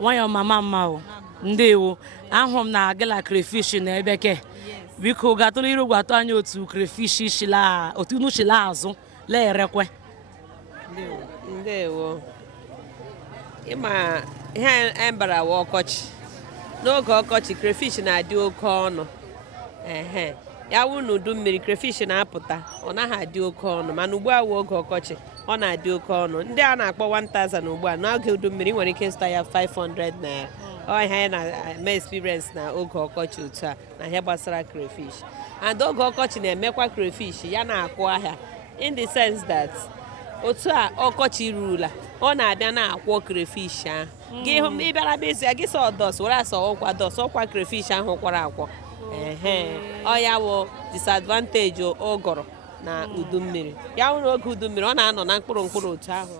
nwayọ mama mma o ndewo ahụ m na gala crayfish na ebeke biko gatụrụ iru gwatụ anyị otu crayfish shila otu unu shila azụ lerekwe ndewo ịma ihe embara wa ọkọchị n'oge ọkọchị crayfish na-adị oke ọnụ ya wụ n'udu mmiri crayfish na-apụta ọ naghị adị oke ọnụ mana ugbu a wụ oge ọkọchị ọ na-adị oke ọnụ ndị a na-akpọ 1000 ugbu a n'oge udu mmiri nwere ike ịzụta ya 500 naira ọ ihe anyị na-eme experience na oge ọkọchị otu a na ihe gbasara crayfish and oge ọkọchị na-emekwa crayfish ya na-akụ ahịa in the sense that otu a ọkọchị rurula ọ na-abịa na-akwọ crayfish ahụ gị hụ ị bịara bịa ya gị sọ dos were asa ọkwa dos ọkwa crayfish ahụ kwara akwọ ọ ya wụ disadvantage ụgọrọ na udu mmiri ya wụ n'oge udu mmiri ọ na-anọ na mkpụrụ otu ahụ